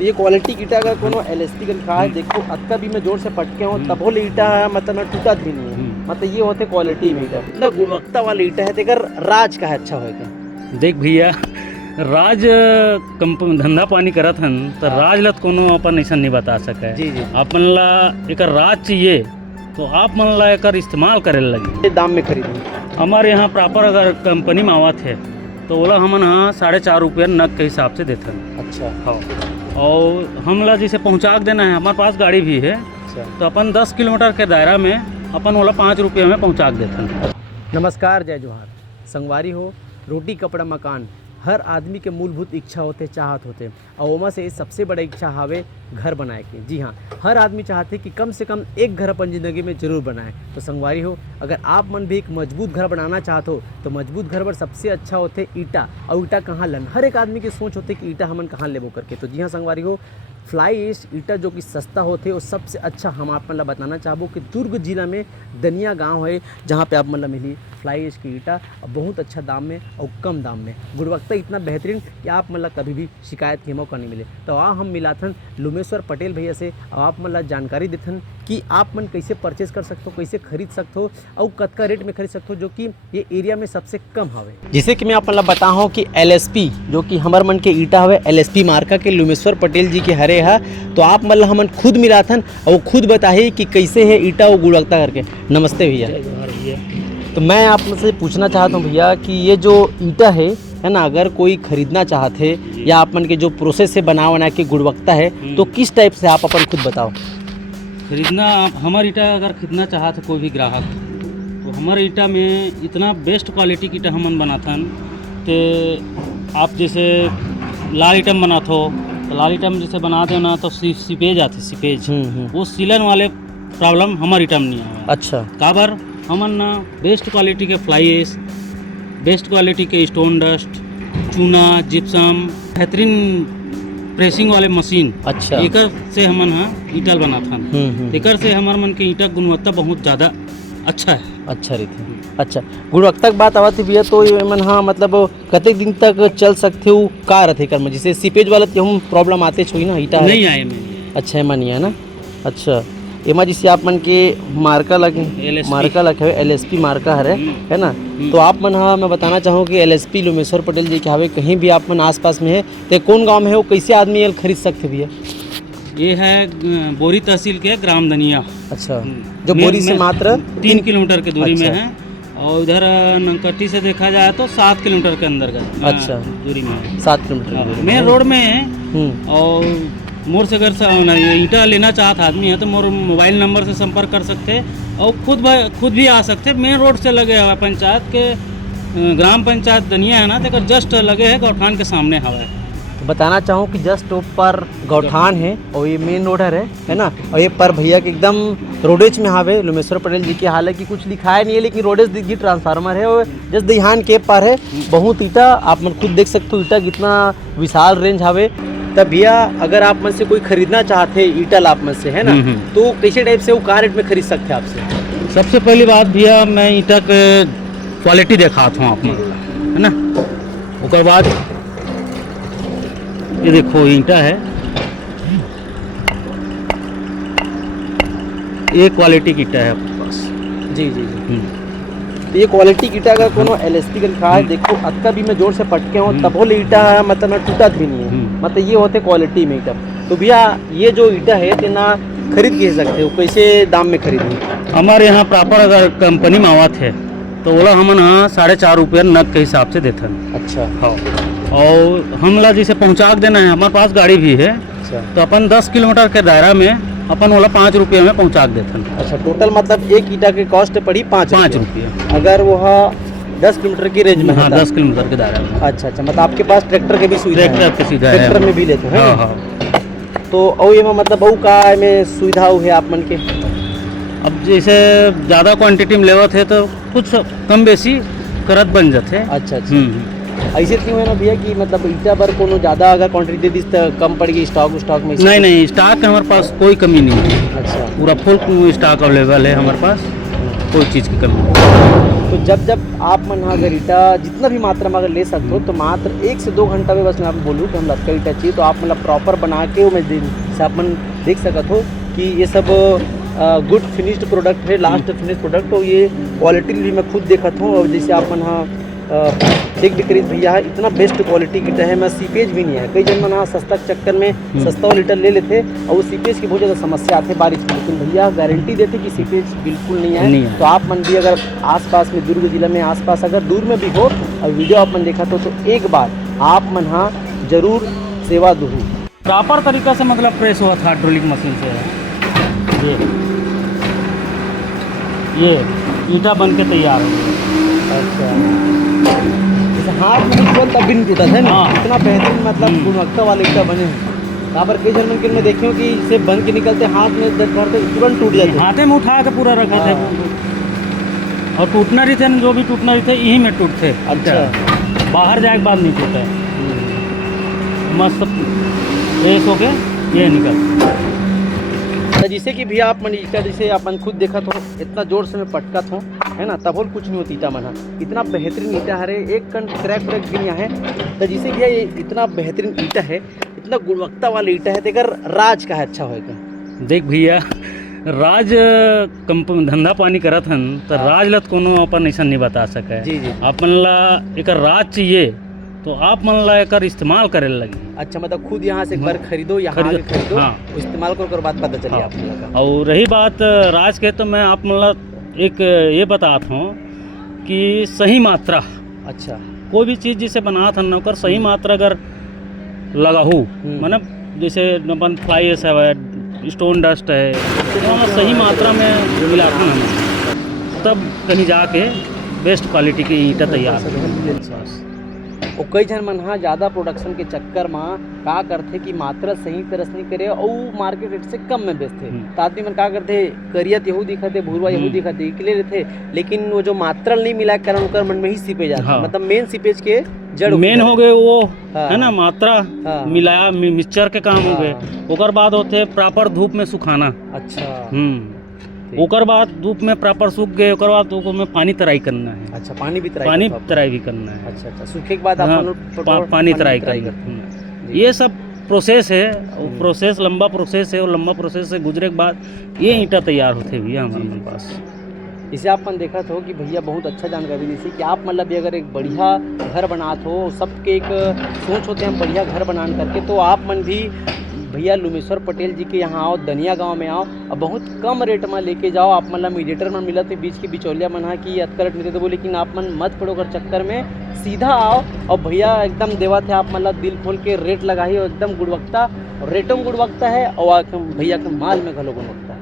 ये क्वालिटी ईटा अगर कोनो एलएसपी का लिखा है देखो अक्का भी मैं जोर से पटके हूँ तब हो ईटा है मतलब मैं टूटा भी नहीं है मतलब ये होते क्वालिटी में ईटा मतलब गुणवत्ता वाला ईटा है तेकर राज का है अच्छा होएगा। देख भैया राज धंधा पानी करत हन तो राज लत कोनो अपन ऐसा नहीं बता सके। जी जी अपन ला एक राज चाहिए तो आप मन ला एक इस्तेमाल करे लगी ये दाम में खरीदी हमारे यहाँ प्रॉपर अगर कंपनी में आवत है तो ओला हमन हाँ 4.5 रुपया नग के हिसाब से देते हैं। अच्छा हाँ और हमला जैसे पहुँचा देना है हमारे पास गाड़ी भी है अच्छा तो अपन 10 किलोमीटर के दायरा में अपन ओला 5 रुपये में पहुँचा देते हैं। नमस्कार जय जोहार संगवारी हो रोटी कपड़ा मकान हर आदमी के मूलभूत इच्छा होते चाहत होते और ओमा से सबसे बड़ा इच्छा हावे घर बनाए के। जी हाँ हर आदमी चाहते कि कम से कम एक घर अपन ज़िंदगी में जरूर बनाए। तो संगवारी हो अगर आप मन भी एक मजबूत घर बनाना चाहते हो तो मजबूत घर पर सबसे अच्छा होते ईटा। और ईटा कहाँ लन हर एक आदमी की सोच होती कि ईटा हमन कहाँ लेबो करके। तो जी हाँ संगवारी हो फ्लाई एश ईटा जो कि सस्ता होते और सबसे अच्छा हम आप मतलब बताना चाहबो कि दुर्ग जिला में दनिया गांव है जहां पे आप मतलब मिली फ्लाई एश की ईटा और बहुत अच्छा दाम में और कम दाम में गुणवत्ता इतना बेहतरीन कि आप मतलब कभी भी शिकायत के मौका नहीं मिले। तो हम मिलाथन लुमेश्वर पटेल भैया से और आप मतलब जानकारी देथन कि आप मन कैसे परचेज कर सकते हो कैसे खरीद सकते हो और कतका रेट में खरीद सकते हो जो कि ये एरिया में सबसे कम हवे। जिसे कि मैं आप मतलब बताऊँ कि एलएसपी जो कि हमार मन के ईटा हवे एलएसपी मार्का के लुमेश्वर पटेल जी के हरे है तो आप मतलब हमन खुद मिलाथन और खुद बताइए कि कैसे है ईटा वो गुणवत्ता करके। नमस्ते भैया। तो मैं आप मुझसे पूछना चाहता हूँ भैया कि ये जो ईटा है ना अगर कोई खरीदना चाहते या आप मन के जो प्रोसेस से बना के गुणवत्ता है तो किस टाइप से आप अपन खुद बताओ। खरीदना हमारे ईटा अगर खरीदना चाहत कोई भी ग्राहक तो हमारे ईटा में इतना बेस्ट क्वालिटी की ईटा हमन बनाथन तो आप जैसे लाल ईटम बनाते हो तो लाल ईटम जैसे बनाते हो ना तो सीपेज आते सीपेज वो सीलन वाले प्रॉब्लम हमारे ईटम नहीं है। अच्छा काबर हमन ना बेस्ट क्वालिटी के फ्लाई एश बेस्ट क्वालिटी के स्टोन डस्ट चूना जिप्सम बेहतरीन प्रेसिंग वाले मशीन अच्छा एकर से हमन हाँ ईटा बनाथन एकर से हमार मन के ईटा गुणवत्ता बहुत ज़्यादा अच्छा है। अच्छा रहते अच्छा गुणवत्ता की बात आवत है भैया तो मन हाँ मतलब कतेक दिन तक चल सकते हो का रहते कर में जैसे सीपेज वाला हम प्रॉब्लम आते छो ना ईटा नहीं आए में अच्छा है नहीं है ना। अच्छा एमा जिसे आप मन के मार्का लगे एलएसपी मार्का है ना तो आप मन हाँ मैं बताना चाहूँ कि एलएसपी लुमेश्वर पटेल जी के हवे कहीं भी आप मन आसपास में है तो कौन गांव में है वो कैसे आदमी ये खरीद सकते भैया। ये है बोरी तहसील के ग्राम दनिया। अच्छा जो बोरी से मात्र 3 किलोमीटर की दूरी अच्छा। में है और उधर नंकटी से देखा जाए तो 7 किलोमीटर के अंदर का अच्छा दूरी में है 7 किलोमीटर मेन रोड में है। और मोर से अगर ईटा लेना चाहता आदमी है तो मोर मोबाइल नंबर से संपर्क कर सकते हैं और खुद भी आ सकते हैं। मेन रोड से लगे हुआ पंचायत के ग्राम पंचायत दनिया है ना तो जस्ट लगे है गौठान के सामने हवा है। तो बताना चाहूँ कि जस्ट ऊपर गौठान है और ये मेन रोड है ना और ये पर भैया के एकदम रोडेज में हावे लुमेश्वर पटेल जी की हालांकि कुछ लिखा है नहीं है लेकिन रोडेज दिखी ट्रांसफार्मर है और जस्ट दहिहान के पर है बहुत ईटा आप मन खुद देख सकते हो ईटा कितना विशाल रेंज हावे। तब भैया अगर आप मन से कोई खरीदना चाहते ईटा आप मन से है ना तो कैसे टाइप से वो कार रेट में खरीद सकते हैं आपसे। सबसे पहली बात भैया मैं ईटा के क्वालिटी दिखाता हूँ आप है ना उसके बाद ये देखो ईटा है ये क्वालिटी की ईटा है आपके पास। जी जी जी तो ये क्वालिटी ईटा अगर कोनो एलएसपी का लिखा है देखो अक्का भी मैं जोर से पटके हूँ तब हो ईटा है मतलब मैं टूटा भी नहीं है मतलब ये होते क्वालिटी में ईटा। तो भैया ये जो ईटा है तेना खरीद के सकते हो कैसे दाम में खरीदे। हमारे यहाँ प्रॉपर अगर कंपनी में आवत है तो ओला हमन हाँ 4.5 रुपया नग के हिसाब से देते हैं। अच्छा हाँ और हमला जैसे पहुँचा देना है हमारे पास गाड़ी भी है। अच्छा तो अपन 10 किलोमीटर के दायरा में अपन ओला 5 रुपये में पहुँचा देते हैं। अच्छा टोटल मतलब एक ईटा की कॉस्ट पड़ी 5 रुपये अगर वह 10 किलोमीटर की रेंज में। हाँ 10 किलोमीटर के दायरा में। अच्छा अच्छा मतलब आपके पास ट्रैक्टर के भी सुविधा है। ट्रैक्टर में भी लेते हैं। हाँ हाँ तो और ये मतलब बहु का में सुविधा है आप मन के। अब जैसे ज़्यादा क्वांटिटी में लेवत है तो कुछ कम बेसी करत बन जाते। अच्छा अच्छा ऐसे क्यों है ना भैया कि मतलब ईटा पर कोनो ज़्यादा अगर क्वांटिटी दे दी तो कम पड़ेगी स्टॉक में। नहीं स्टॉक हमारे पास कोई कमी नहीं है। अच्छा पूरा फुल स्टॉक अवेलेबल है हमारे पास कोई चीज़ की कमी नहीं। तो जब जब आप मन हाँ अगर ईटा जितना भी मात्रा में अगर ले सकते हो तो मात्र 1 से 2 घंटा में, बस मैं आपको बोलूँ कि हम लटका ईटा चाहिए तो आप मतलब प्रॉपर बना के वो मैं से आप मन देख सकते हो कि ये सब गुड फिनिश्ड प्रोडक्ट है, लास्ट फिनिश्ड प्रोडक्ट। तो ये क्वालिटी भी मैं खुद देखा हूँ और जैसे आप मन हाँ देख भी करीब भैया इतना बेस्ट क्वालिटी की है, मैं सीपेज भी नहीं है। कई जन मन हाँ सस्ता के चक्कर में सस्ता वाला लीटर ले लेते और वो सीपेज की बहुत ज़्यादा समस्या आती है बारिश में, लेकिन भैया गारंटी देते कि सीपेज बिल्कुल नहीं है। तो आप मन भी अगर आसपास में दुर्ग जिला में आसपास अगर दूर में भी हो और वीडियो आप मन देखा तो एक बार आप मन हाँ जरूर सेवा दो। प्रॉपर तरीका से मतलब प्रेस हुआ था हाइड्रोलिक मशीन से। ये ईटा बन के तैयार हो गया। अच्छा, जैसे हाथ में तुरंत तब भी नहीं टूटा था ना। हाँ। इतना बेहतरीन मतलब गुणवत्ता वाले ईटा बने हैं। यहाँ पर कई जन्म के मैं देखे हूँ कि इसे बन के निकलते हाथ में दर्द करते तुरंत टूट जाते। हाथे में उठा के पूरा रखा थे और टूटना रही थे, जो भी टूटना रही थे यही में टूटते। अच्छा, बाहर जाए के बाद नहीं टूटा, मस्त फ्रेश हो के ये निकल। तो जिसे कि भैया आप मन ईटा जैसे अपन खुद देखा तो इतना जोर से मैं पटका था है ना, तब और कुछ नहीं होती ईटा मना। इतना बेहतरीन ईटा है, एक कण क्रैक व्रैक भी नहीं है। तो जिसे भैया ये इतना बेहतरीन ईटा है, इतना गुणवत्ता वाला ईटा है, अगर राज का है अच्छा होएगा। देख भैया राज कंपनी धंधा पानी करत हन तो राज लत कोनो अपन ऐसा नहीं बता सके। जी जी। अपन ला एक राज चाहिए तो आप मन ला एक इस्तेमाल करे लगी। अच्छा, मतलब खुद यहाँ से एक बार खरीदो, यहाँ आके खरीदो, हाँ। इस्तेमाल करो और बात पता चली हाँ। आप लोगों का। और रही बात राज के, तो मैं आप मन ला एक ये बताता हूँ कि सही मात्रा, अच्छा, कोई भी चीज़ जिसे बनात हन ओकर सही मात्रा अगर लगाहू, मतलब जैसे अपन फ्लाई है, स्टोन डस्ट है, तो हम सही मात्रा में मिलाते हैं तब कहीं जाके बेस्ट क्वालिटी की ईटा तैयार है। और कई जन मन हाँ ज़्यादा प्रोडक्शन के चक्कर में का करते कि मात्रा सही तरह से नहीं करे और मार्केट रेट से कम में बेचते। तो आदमी मन का करते करियत यहू दिखते, भूरवा यहू दिखते, निकले रहते, लेकिन वो जो मात्रा नहीं मिला के कारण उनका मन में ही सीपेज जाता। हाँ। मतलब मेन सीपेज के जड़ मेन हो गए वो हाँ। है ना, मात्रा हाँ। मिलाया मिक्सचर के काम हो गए। हाँ। ओकर बाद होते प्रॉपर धूप में सुखाना। अच्छा, ओकर बाद धूप में प्रॉपर सूख गए, ओकर बाद ओको में पानी तराई करना है। अच्छा, पानी भी पानी तराई भी करना है। अच्छा अच्छा, सूखे के बाद हाँ, आप पानी तराई करना। ये सब प्रोसेस है, और प्रोसेस लंबा प्रोसेस है, और लंबा प्रोसेस से गुजरे के बाद ये ईंटा तैयार होते भैया हमारे पास। इसे आप मन देखा हो कि भैया बहुत अच्छा जानकारी दी थी कि आप मतलब भी अगर एक बढ़िया घर बनाते हो, सबके एक सोच होते हैं हम बढ़िया घर बनाने करके, तो आप मन भी भैया लुमेश्वर पटेल जी के यहाँ आओ, दनिया गांव में आओ और बहुत कम रेट में लेके जाओ। आप मतलब मीडिएटर में मिला तो बीच के बिचौलिया मन है कि अतकरट नहीं देते, लेकिन आप मन मत पड़ो कर चक्कर में, सीधा आओ और भैया एकदम देवा थे आप मतलब दिल खोल के रेट लगाई और एकदम गुणवत्ता, रेटों में गुणवत्ता है और भैया के माल में घलो गुणवत्ता है।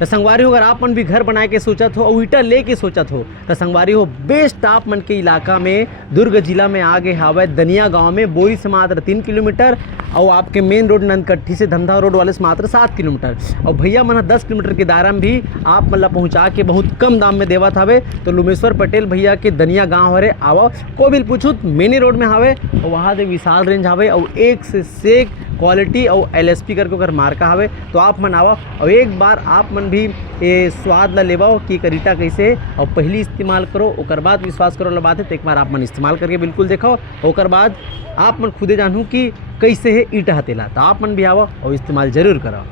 तो संगवारी हो अगर आप मन भी घर बनाए के सोचत हो और ईटा ले के सोचत हो तो संगवारी हो बेस्ट आप मन के इलाका में दुर्ग जिला में आगे हावे दनिया गांव में, बोरी से मात्र 3 किलोमीटर और आपके मेन रोड नंदकट्ठी से धंधा रोड वाले से मात्र 7 किलोमीटर और भैया मन 10 किलोमीटर के दायरा में भी आप मतलब पहुंचा के बहुत कम दाम में देवत हवे। तो लुमेश्वर पटेल भैया के दनिया गाँव हरे आवो, को भी पूछू मेन रोड में हावे और वहाँ से विशाल रेंज हावे और एक से एक क्वालिटी और LSP करके अगर मार्का हवे तो आप मन आवा और एक बार आप मन भी ये स्वाद ला लेवाओ कि ईटा कैसे है और पहली इस्तेमाल करो, ओकर बाद विश्वास करो ला बात है। तो एक बार आप मन इस्तेमाल करके बिल्कुल देखो, ओकर बाद आप मन खुदे जानू कि कैसे है ईटा हतेला। तो आप मन भी आओ और इस्तेमाल जरूर करो।